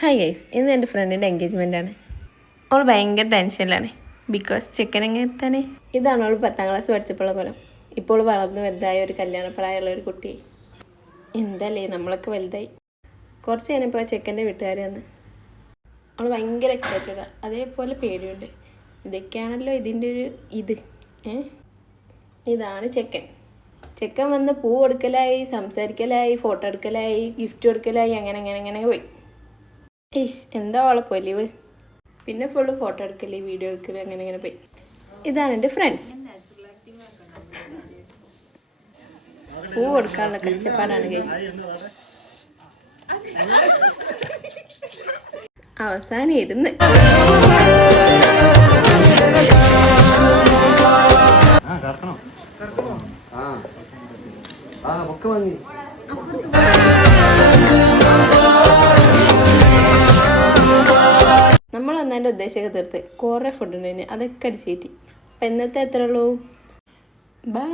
Hi guys, ഇന്ന് എൻ്റെ ഫ്രണ്ടിൻ്റെ എൻഗേജ്മെൻ്റാണ്. അവൾ ഭയങ്കര ടെൻഷനിലാണ്. ബിക്കോസ് ചെക്കൻ എങ്ങനെ എത്താനേ. ഇതാണ് അവൾ 10ാം ക്ലാസ് പഠിച്ചപ്പോഴുള്ള കൊല്ലം. ഇപ്പോൾ വളർന്നു വലുതായ ഒരു കല്യാണപ്രായമുള്ള ഒരു കുട്ടി. എന്തല്ലേ, നമ്മളൊക്കെ വലുതായി. കുറച്ച് കഴിഞ്ഞപ്പോൾ ചെക്കൻ്റെ വീട്ടുകാർ വന്ന്. അവൾ ഭയങ്കര എക്സൈറ്റഡാണ്, അതേപോലെ പേടിയുണ്ട്. ഇതൊക്കെയാണല്ലോ ഇതിൻ്റെ ഒരു ഇതാണ് ചെക്കൻ വന്ന് പൂ കൊടുക്കലായി, സംസാരിക്കലായി, ഫോട്ടോ എടുക്കലായി, ഗിഫ്റ്റ് കൊടുക്കലായി, അങ്ങനെ പോയി. എന്താ അവളെ പൊലിവ്. പിന്നെ ഫുള്ള് ഫോട്ടോ എടുക്കല്, വീഡിയോ എടുക്കല്, അങ്ങനെ പോയി. ഇതാണ് എൻ്റെ ഫ്രണ്ട്സ്. പൂ കൊടുക്കാനുള്ള കഷ്ടപ്പാടാണ് ഗൈസ്. അവസാനം ഇരുന്ന് നമ്മൾ വന്നതിൻ്റെ ഉദ്ദേശമൊക്കെ തീർത്ത് കുറേ ഫുഡ് ഉണ്ടായിരുന്നു, അതൊക്കെ അടിച്ച് കയറ്റി. അപ്പം ഇന്നത്തെ എത്ര ഉള്ളൂ. ബൈ.